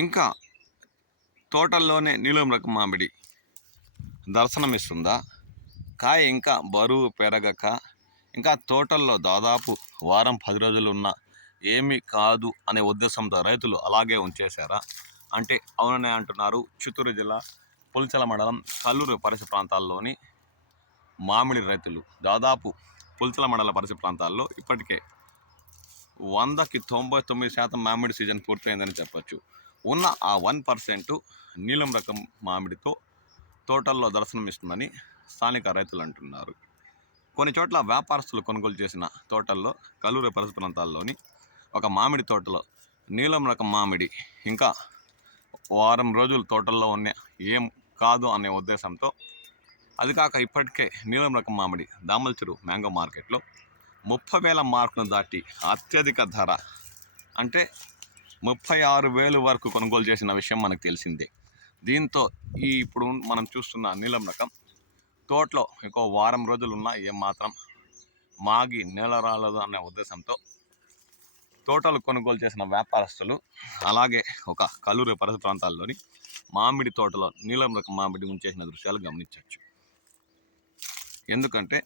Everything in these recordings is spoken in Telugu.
ఇంకా తోటల్లోనే నీలం రకం మామిడి దర్శనమిస్తుందా? కాయ ఇంకా బరువు పెరగక ఇంకా తోటల్లో దాదాపు వారం 10 రోజులు ఉన్న ఏమీ కాదు అనే ఉద్దేశంతో రైతులు అలాగే ఉంచేశారా అంటే అవుననే అంటున్నారు. చిత్తూరు జిల్లా పుల్చల మండలం కల్లూరు పరిసర ప్రాంతాల్లోని మామిడి రైతులు. దాదాపు పుల్చల మండల పరిసర ప్రాంతాల్లో ఇప్పటికే 100కి 99% మామిడి సీజన్ పూర్తయిందని చెప్పొచ్చు. ఉన్న ఆ 1% నీలం రకం మామిడితో తోటల్లో దర్శనమిస్తుందని స్థానిక రైతులు అంటున్నారు. కొన్ని చోట్ల వ్యాపారస్తులు కొనుగోలు చేసిన తోటల్లో కల్లూరు పరిసర ప్రాంతాల్లోని ఒక మామిడి తోటలో నీలం రకం మామిడి ఇంకా వారం రోజులు తోటల్లో ఉన్న ఏం కాదు అనే ఉద్దేశంతో, అది కాక ఇప్పటికే నీలం రకం మామిడి దామల్చెరు మ్యాంగో మార్కెట్లో 30,000 మార్కును దాటి అత్యధిక ధర అంటే 36,000 వరకు కొనుగోలు చేసిన విషయం మనకు తెలిసిందే. దీంతో ఇప్పుడు మనం చూస్తున్న నీలం రకం తోటలో ఇంకో వారం రోజులున్నా ఏమాత్రం మాగి నేల రాలదు అనే ఉద్దేశంతో తోటలు కొనుగోలు చేసిన వ్యాపారస్తులు అలాగే ఒక కల్లూరు పరిసర ప్రాంతాల్లోని మామిడి తోటలో నీలం రకం మామిడి ఉంచేసిన దృశ్యాలు గమనించవచ్చు. ఎందుకంటే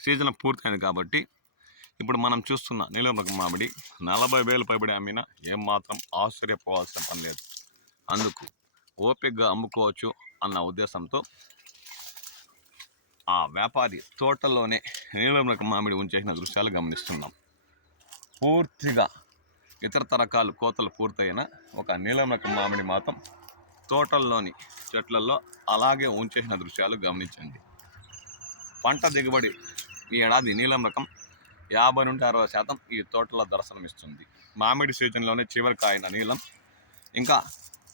సీజన్ పూర్తయింది కాబట్టి ఇప్పుడు మనం చూస్తున్న నీలం రకం మామిడి 40,000 పైబడి అమ్మినా ఏమాత్రం ఆశ్చర్యపోవాల్సిన పని లేదు. అందుకు ఓపికగా అమ్ముకోవచ్చు అన్న ఉద్దేశంతో ఆ వ్యాపారి తోటల్లోనే నీలం రకం మామిడి ఉంచేసిన దృశ్యాలు గమనిస్తున్నాం. పూర్తిగా ఇతర రకాలు కోతలు పూర్తయిన ఒక నీలం రకం మామిడి మాత్రం తోటల్లోని చెట్లలో అలాగే ఉంచేసిన దృశ్యాలు గమనించండి. పంట దిగుబడి ఈ ఏడాది నీలం రకం 50 నుండి 60% ఈ తోటలో దర్శనమిస్తుంది. మామిడి సీజన్లోనే చివరి కాయిన నీలం ఇంకా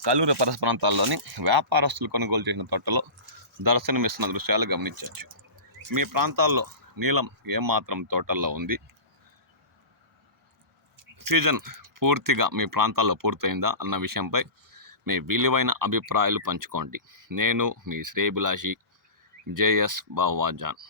కల్లూరు పరిసర ప్రాంతాల్లోని వ్యాపారస్తులు కొనుగోలు చేసిన తోటలో దర్శనమిస్తున్న దృశ్యాలు గమనించవచ్చు. మీ ప్రాంతాల్లో నీలం ఏమాత్రం తోటల్లో ఉంది? సీజన్ పూర్తిగా మీ ప్రాంతాల్లో పూర్తయిందా అన్న విషయంపై మీ విలువైన అభిప్రాయాలు పంచుకోండి. నేను మీ శ్రేయభిలాషి జేఎస్ బావాజాన్.